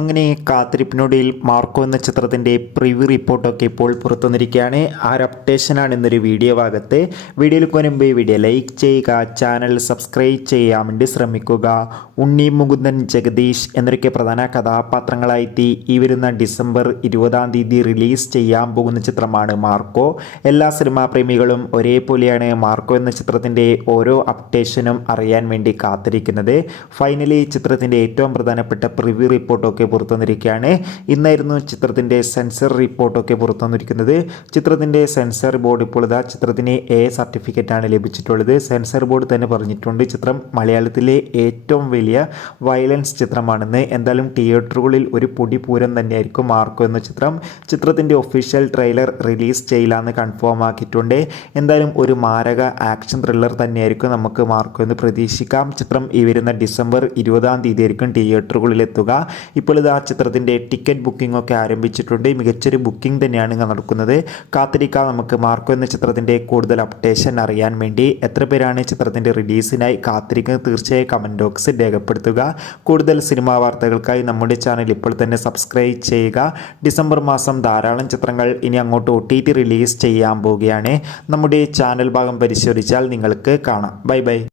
അങ്ങനെ കാത്തിരിപ്പിനൊടിയിൽ മാർക്കോ എന്ന ചിത്രത്തിന്റെ പ്രിവ്യൂ റിപ്പോർട്ടൊക്കെ ഇപ്പോൾ പുറത്തുനിന്നിരിക്കുകയാണ് ആ ഒരു അപ്ഡേഷനാണ് ഇന്നൊരു വീഡിയോ ഭാഗത്ത്. വീഡിയോയിൽ കൊനുമ്പ് വീഡിയോ ലൈക്ക് ചെയ്യുക ചാനൽ സബ്സ്ക്രൈബ് ചെയ്യാൻ വേണ്ടി ശ്രമിക്കുക. ഉണ്ണി മുകുന്ദൻ ജഗദീഷ് എന്നൊക്കെ പ്രധാന കഥാപാത്രങ്ങളായിത്തി ഈ വരുന്ന ഡിസംബർ ഇരുപതാം തീയതി റിലീസ് ചെയ്യാൻ പോകുന്ന ചിത്രമാണ് മാർക്കോ. എല്ലാ സിനിമാ പ്രേമികളും ഒരേപോലെയാണ് മാർക്കോ എന്ന ചിത്രത്തിന്റെ ഓരോ അപ്ഡേഷനും അറിയാൻ വേണ്ടി കാത്തിരിക്കുന്നത്. ഫൈനലി ചിത്രത്തിന്റെ ഏറ്റവും പ്രധാനപ്പെട്ട പ്രിവ്യൂ റിപ്പോർട്ടൊക്കെ പുറത്തുവന്നിരിക്കുകയാണ്. ഇന്നായിരുന്നു ചിത്രത്തിന്റെ സെൻസർ റിപ്പോർട്ടൊക്കെ പുറത്തുവന്നിരിക്കുന്നത്. ചിത്രത്തിന്റെ സെൻസർ ബോർഡ് ഇപ്പോൾ ഇതാ ചിത്രത്തിന് എ സർട്ടിഫിക്കറ്റ് ആണ് ലഭിച്ചിട്ടുള്ളത്. സെൻസർ ബോർഡ് തന്നെ പറഞ്ഞിട്ടുണ്ട് ചിത്രം മലയാളത്തിലെ ഏറ്റവും വലിയ വയലൻസ് ചിത്രമാണെന്ന്. എന്തായാലും തിയേറ്ററുകളിൽ ഒരു പൊടിപൂരം തന്നെയായിരിക്കും മാർക്കോ എന്ന ചിത്രം. ചിത്രത്തിന്റെ ഒഫീഷ്യൽ ട്രെയിലർ റിലീസ് ചെയ്യില്ലാന്ന് കൺഫേം ആക്കിയിട്ടുണ്ട്. എന്തായാലും ഒരു മാരക ആക്ഷൻ ത്രില്ലർ തന്നെയായിരിക്കും നമുക്ക് മാർക്കോ എന്ന് പ്രതീക്ഷിക്കാം. ചിത്രം ഈ വരുന്ന ഡിസംബർ ഇരുപതാം തീയതി ആയിരിക്കും തിയേറ്ററുകളിൽ എത്തുക. ഇപ്പോൾ ഇത് ആ ചിത്രത്തിന്റെ ടിക്കറ്റ് ബുക്കിംഗ് ഒക്കെ ആരംഭിച്ചിട്ടുണ്ട്. മികച്ചൊരു ബുക്കിംഗ് തന്നെയാണ് നടക്കുന്നത്. കാത്തിരിക്കാം നമുക്ക് മാർക്കോ എന്ന ചിത്രത്തിന്റെ കൂടുതൽ അപ്ഡേഷൻ അറിയാൻ വേണ്ടി. എത്ര പേരാണ് ചിത്രത്തിന്റെ റിലീസിനായി കാത്തിരിക്കുന്നത് തീർച്ചയായും കമന്റ് ബോക്സിൽ രേഖപ്പെടുത്തുക. കൂടുതൽ സിനിമാ വാർത്തകൾക്കായി നമ്മുടെ ചാനൽ ഇപ്പോൾ തന്നെ സബ്സ്ക്രൈബ് ചെയ്യുക. ഡിസംബർ മാസം ധാരാളം ചിത്രങ്ങൾ ഇനി അങ്ങോട്ട് ഒ റിലീസ് ചെയ്യാൻ പോവുകയാണ്. നമ്മുടെ ചാനൽ ഭാഗം പരിശോധിച്ചാൽ നിങ്ങൾക്ക് കാണാം. Bye bye.